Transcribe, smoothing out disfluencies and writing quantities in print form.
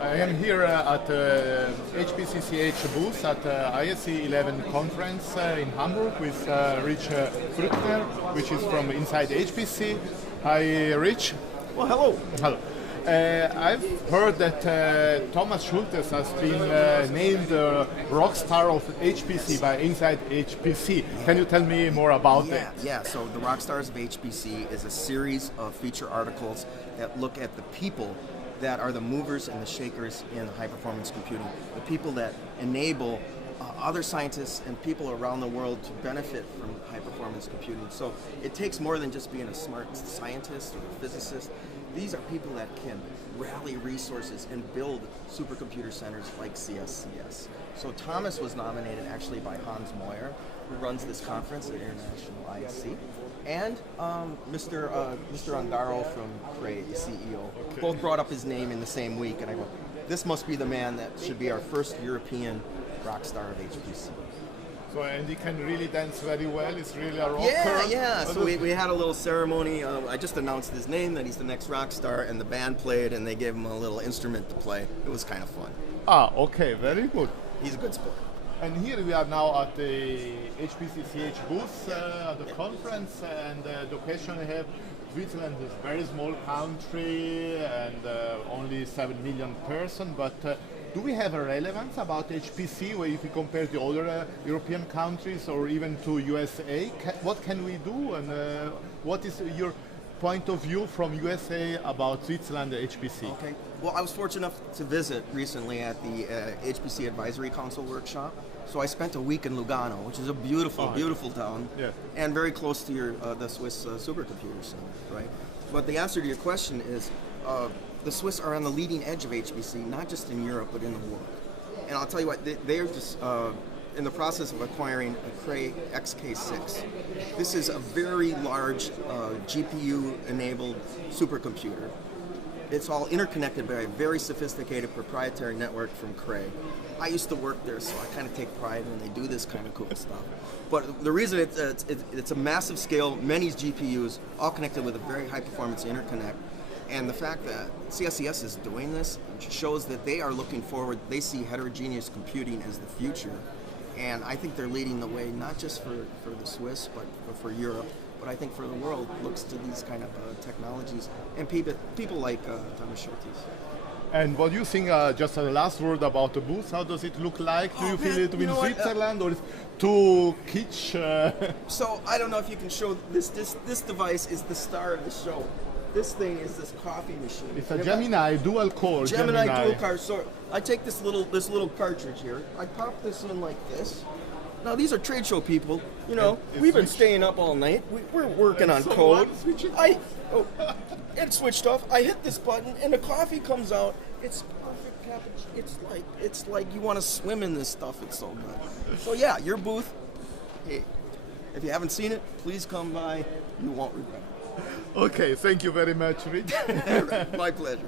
I am here at hpc-ch booth at ISC 11 conference in Hamburg with Rich Brueckner, which is from insideHPC. Hi, Rich. Well, hello. Hello. I've heard that Thomas Schulthess has been named Rock Star of HPC by insideHPC. Can you tell me more about that? Yeah, so the Rock Stars of HPC is a series of feature articles that look at the people that are the movers and the shakers in high-performance computing, the people that enable other scientists and people around the world to benefit from high-performance computing. So it takes more than just being a smart scientist or a physicist. These are people that can rally resources and build supercomputer centers like CSCS. So Thomas was nominated actually by Hans Moyer, who runs this conference at International ISC, and Mr. Ungaro from Cray, the CEO. Okay. Both brought up his name in the same week, and I go, this must be the man that should be our first European rock star of HPC. So, and he can really dance very well. He's really a rocker. Yeah. So we had a little ceremony. I just announced his name, that he's the next rock star, and the band played, and they gave him a little instrument to play. It was kind of fun. Ah, okay, very good. He's a good sport. And here we are now at the hpc-ch booth at the conference, and the question I have, Switzerland is a very small country and only 7 million persons, but do we have a relevance about HPC where if we compare to other European countries or even to USA? What can we do, and what is your point of view from USA about Switzerland HPC? Okay. Well, I was fortunate enough to visit recently at the HPC Advisory Council workshop. So I spent a week in Lugano, which is a beautiful town, yeah, and very close to the Swiss supercomputer center, right? But the answer to your question is, the Swiss are on the leading edge of HPC, not just in Europe, but in the world. And I'll tell you what, they're just in the process of acquiring a Cray XK6. This is a very large GPU-enabled supercomputer. It's all interconnected by a very sophisticated proprietary network from Cray. I used to work there, so I kind of take pride when they do this kind of cool stuff. But the reason it's a massive scale, many GPUs, all connected with a very high performance interconnect. And the fact that CSCS is doing this shows that they are looking forward. They see heterogeneous computing as the future. And I think they're leading the way, not just for the Swiss, but for Europe. But I think for the world, looks to these kind of technologies and people like Thomas Schulthess. And what do you think, just a last word about the booth, how does it look like? Do you feel it in Switzerland or is it too kitsch? So I don't know if you can show this device is the star of the show. This thing is this coffee machine. It's a Gemini dual core. Gemini dual core. So I take this little cartridge here. I pop this in like this. Now these are trade show people. You know, we've been staying up all night. We're working on code. It switched off. I hit this button and the coffee comes out. It's perfect cappuccino. It's like you want to swim in this stuff. It's so good. So yeah, your booth. Hey, if you haven't seen it, please come by. You won't regret it. Okay, thank you very much, Rich. My pleasure.